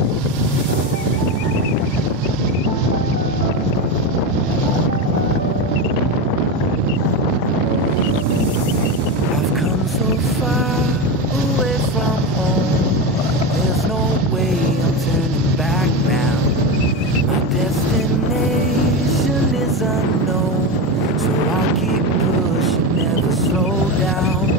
I've come so far away from home. There's no way I'm turning back now. My destination is unknown, so I'll keep pushing, never slow down.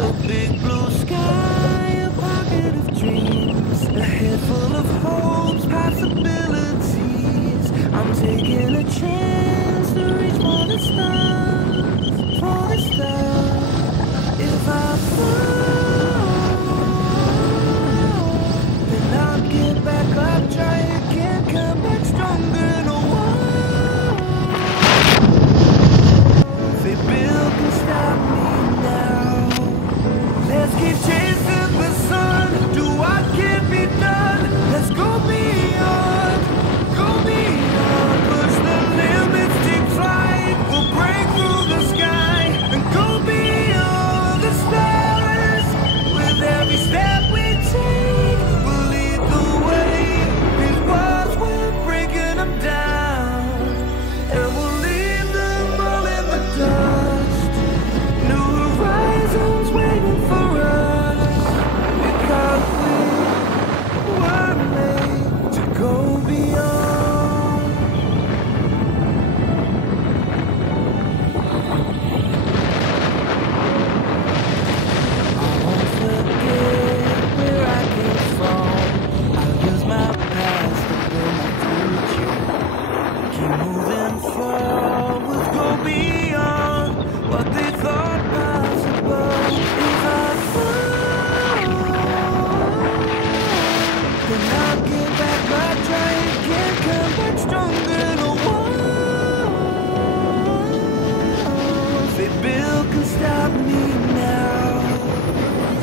A big blue sky, a pocket of dreams, a head full of hopes, possibilities. I'm taking a chance to reach for the stars, for the stars. If I fall, then I'll get back up, try again, come back stronger. No one, they build can stop me now. Let's keep chasing the sun, do what can be done. Let's go beyond, push the limits, take flight. We'll break through the sky and go beyond the stars. With every step we take, we'll lead the way. These walls, we're breaking them down, and we'll leave them all in the dust. New horizons waiting for us, because we were made to go beyond. I won't forget where I came from. I'll use my past to build my future. Keep moving forward, go beyond what they thought possible. If I fall, then I'll get back up, try again, come back stronger. No walls they build can stop me now.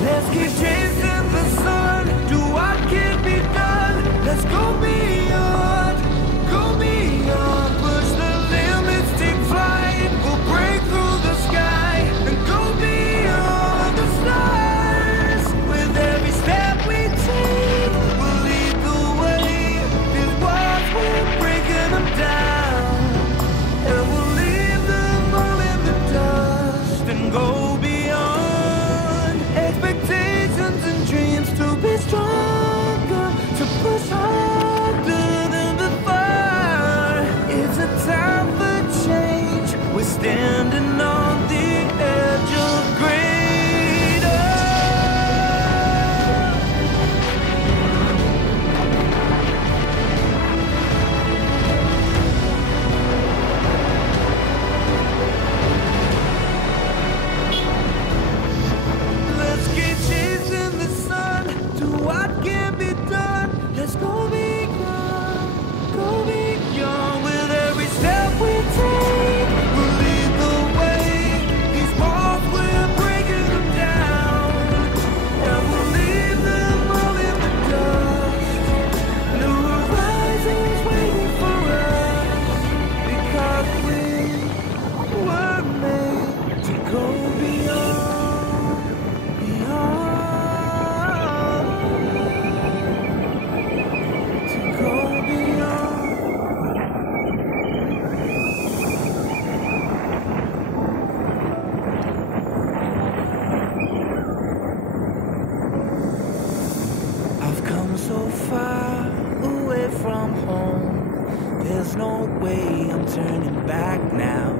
Let's keep chasing the sun, do what can be done. Let's go beyond, push the limits, take flight. We'll break through the sky and go beyond the stars. With every step we take, we'll lead the way. These walls, we're breaking them down, and we'll leave them all in the dust and go beyond. Expectations and dreams to be stronger, to push harder than before. It's a time for change. We're standing on the edge of greater. Let's keep chasing the sun, do what can be done. Let's go beyond, with every step we take. We'll lead the way. These walls, we're breaking them down, and we'll leave them all in the dust. New horizons waiting for us, because we were made to go beyond, to go beyond. I've come so far away from home. There's no way I'm turning back now.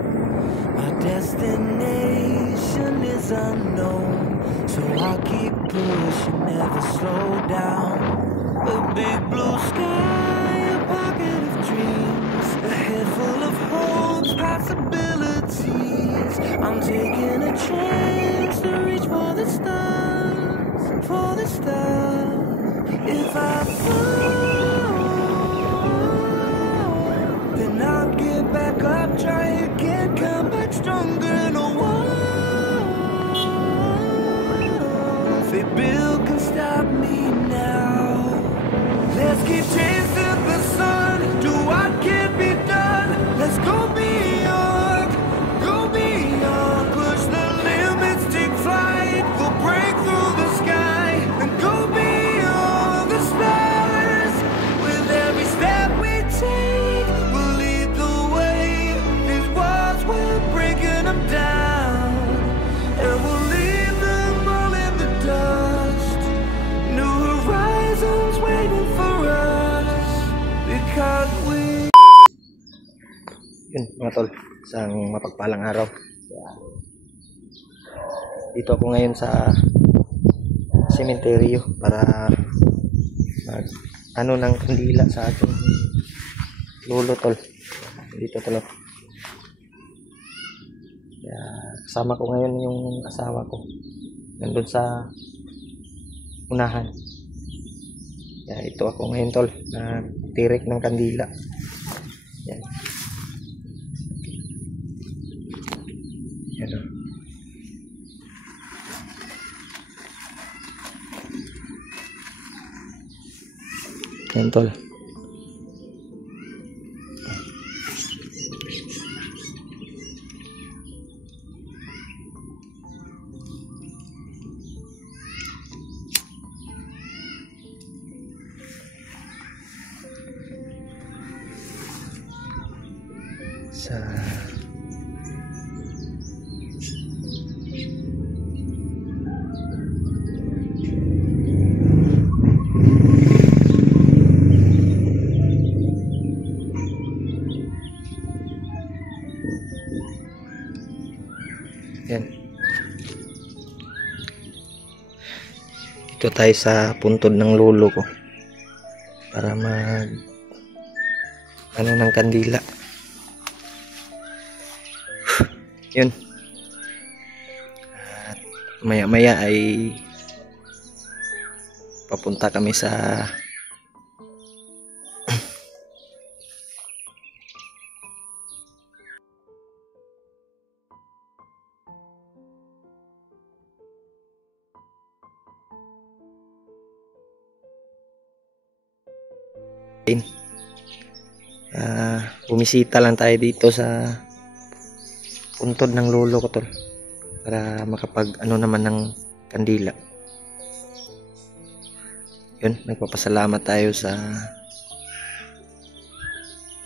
My destination is unknown, so I'll keep pushing, never slow down. A big blue sky, a pocket of dreams, a head full of hopes, possibilities. I'm taking a chance to reach for the stars, for the stars. If I fall, then I'll get back up, try again, come back stronger. No walls they build can stop me now. Let's keep chasing the sun, do what can be done. Let's go beyond, push the limits, take flight. We'll break through the sky and go beyond the stars. mga tol, isang mapagpalang araw. Dito ako ngayon sa sementeryo para mag ano ng kandila sa ating lolo tol. Dito tol. Kaya kasama ko ngayon yung asawa ko. Nandun sa unahan. Kaya ito ako ngayon tol, nagtirik ng kandila. Yan. Yan o. Yan tol. Sa yan. Ito tayo sa puntod ng lolo ko para mag ano ng kandila. Yun. At maya-maya ay papunta kami sa bumisita lang tayo dito sa puntod ng lolo ko tol para makapag ano naman ng kandila. Yun, nagpapasalamat tayo sa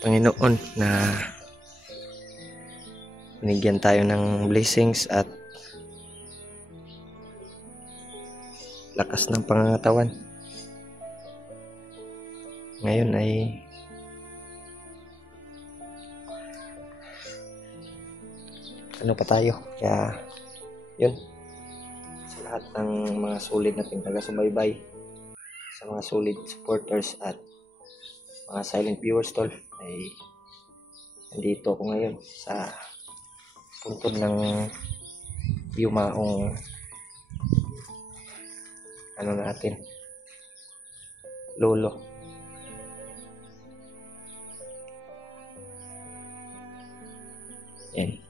Panginoon na binigyan tayo ng blessings at lakas ng pangangatawan. Ngayon ay ano pa tayo, kaya yun, sa lahat ng mga solid nating taga-subaybay, sa mga solid supporters at mga silent viewers tol, ay nandito ako ngayon sa puntod ng yumaong ano natin lolo. Yan.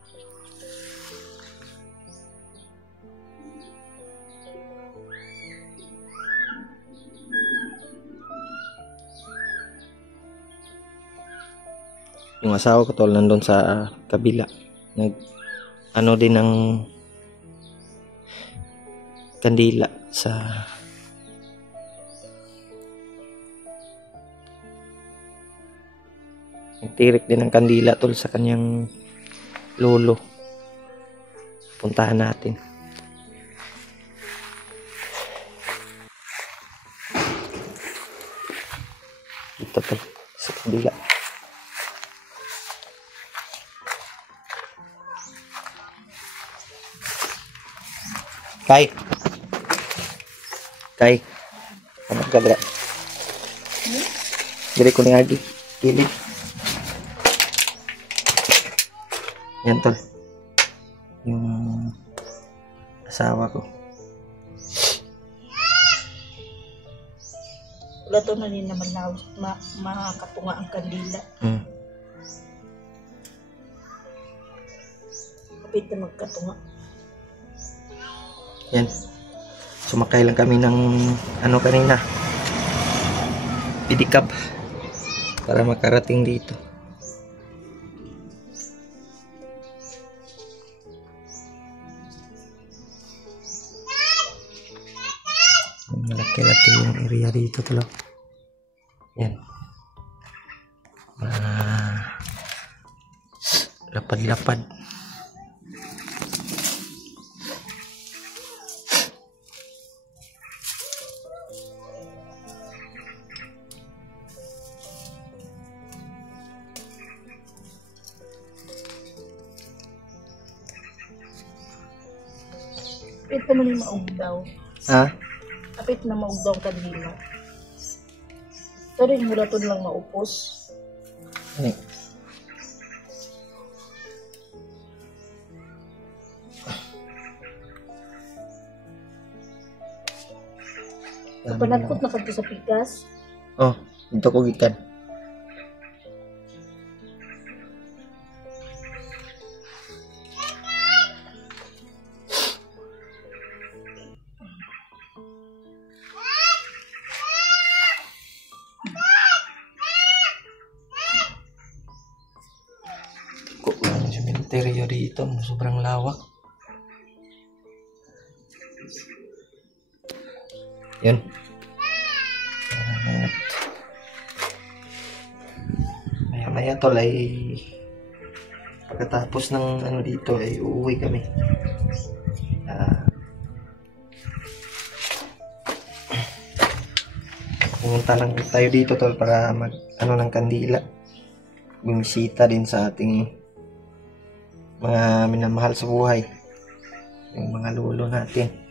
Yung asawa ko tol nandun sa kabila, nag ano din ng kandila sa nagtirik din ng kandila tol sa kanyang lolo. Puntahan natin. Ito tol sa kandila. Kay ano ka dra? Diri ko ni agi kilid. Yan tol, yung asawa ko. Wala to na rin naman na makakatunga ang kandila. Kapit na magkatunga. Yan. Sumakay lang kami ng ano kanina, pedicab para makarating dito. Malaki-laki yung area dito talo. Yan. Lapad-lapad. Apit naman yung maugdaw. Ha? Apit na maugdaw ka din. Pero yung mula to lang maupos. Ano? Panagkot na kadto sa pikas. Oh, dito ko gikan. Kung ano yung interior dito, sobrang lawak. Yun. At maya tol ay pagkatapos ng ano dito ay uuwi kami. Pumunta lang tayo dito tol para mag ano ng kandila. Bumisita din sa ating mga minamahal sa buhay. Yung mga lolo natin.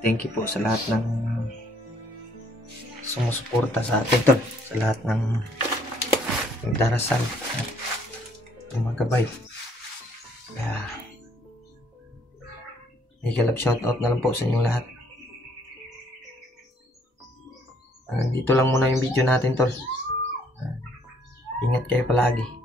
Thank you po sa lahat ng sumusuporta sa atin tol. Sa lahat ng nagdarasal at magabay. Kaya ikalap shoutout na lang po sa inyong lahat. Dito lang muna yung video natin tol. Ingat kayo palagi.